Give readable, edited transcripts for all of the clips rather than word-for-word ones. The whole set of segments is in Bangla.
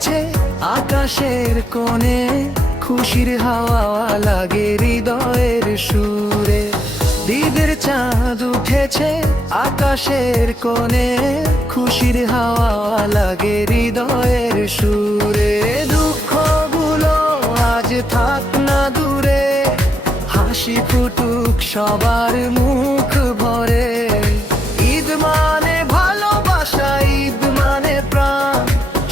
উঠেছে আকাশের কোণে, খুশির হাওয়া লাগে হৃদয়ের সুরে। ঈদের চাঁদ উঠেছে আকাশের কোণে, খুশির হাওয়া লাগে হৃদয়ের সুরে। দুঃখগুলো আজ থাক না দূরে, হাসি ফুটুক সবার মুখ ভরে। ঈদ মানে ভালোবাসা, ঈদ মানে প্রাণ,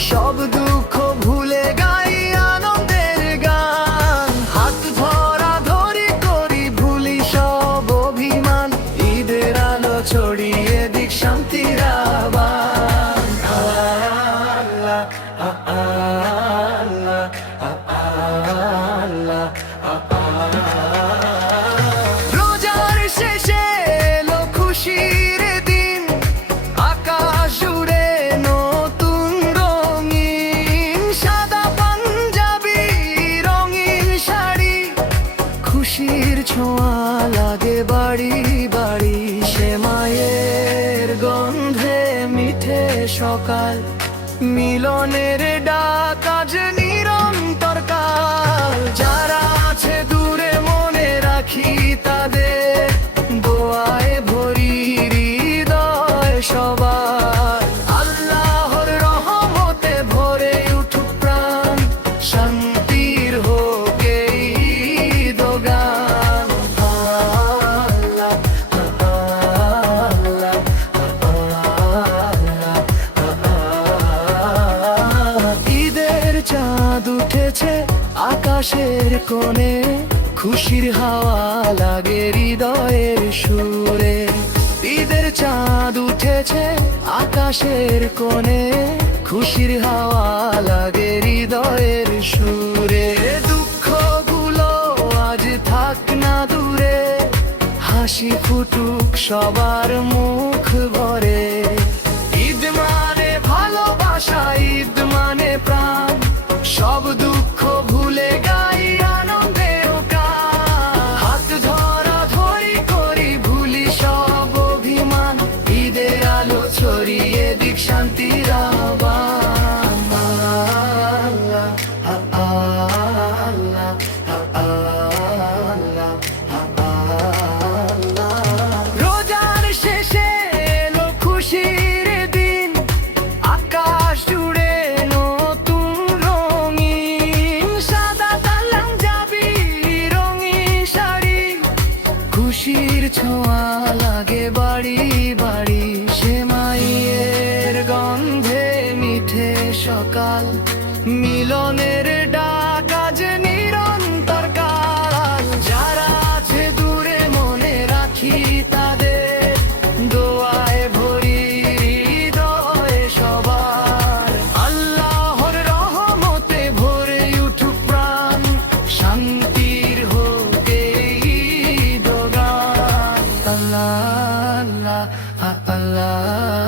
সব দুঃখ ভুলে গাই আনন্দের গান। হাত ধরা ধরি করি ভুলি সব অভিমান, ঈদের আলো ছড়িয়ে দিক শান্তির আহ্বান। আল্লাহ আল্লাহ আল্লাহ রোজার শেষে এলো খুশির দিন, আকাশ জুড়ে নতুন রঙিন সাদা পাঞ্জাবি রঙিন শাড়ি। খুশির ছোঁয়া লাগে বাড়ি বাড়ি, সেমাইয়ের গন্ধে মিঠে সকাল, মিলনের ডাক আজ নিরন্তর কাল। যারা আছে দূরে মনে রাখি তাদের, দোয়ায় ভরি হৃদয় সবার। আল্লাহর রহমতে ভরে উঠুক প্রাণ, শান্তির হোক এই ঈদ ও গান। আল্লাহ আল্লাহ আল্লাহ। ঈদের চাঁদ উঠেছে আকাশের কোণে, খুশির হাওয়া লাগে হৃদয়ের সুরে। ঈদের চাঁদ উঠেছে আকাশের কোণে, খুশির হাওয়া লাগে হৃদয়ের সুরে। দুঃখগুলো আজ থাক না দূরে, হাসি ফুটুক সবার মুখ ভরে। ঈদ মানে ভালোবাসা, ঈদ মানে প্রাণ, সব দুঃখ ভুলে গাই আনন্দের গান। হাত ধরা ধরি করি ভুলি সব অভিমান, ঈদের আলো ছড়িয়ে দিক শান্তির আহ্বান। আল্লাহ আল্লাহ আল্লাহ। রোজার শেষে এলো খুশির দিন, আকাশ জুড়ে নতুন রঙিন সাদা পাঞ্জাবি রঙিন শাড়ি। খুশির ছোঁয়া লাগে বাড়ি বাড়ি, সেমাইয়ের গন্ধে মিঠে সকাল, মিলনের ডাক আজ নিরন্তর কাল। যারা আছে দূরে মনে রাখি তাদের, দোয়ায় ভরি হৃদয় সবার। আল্লাহর রহমতে ভরে উঠুক প্রাণ, শান্তির হোক এই ঈদ ও গান। আল্লাহ আল্লাহ আল্লাহ।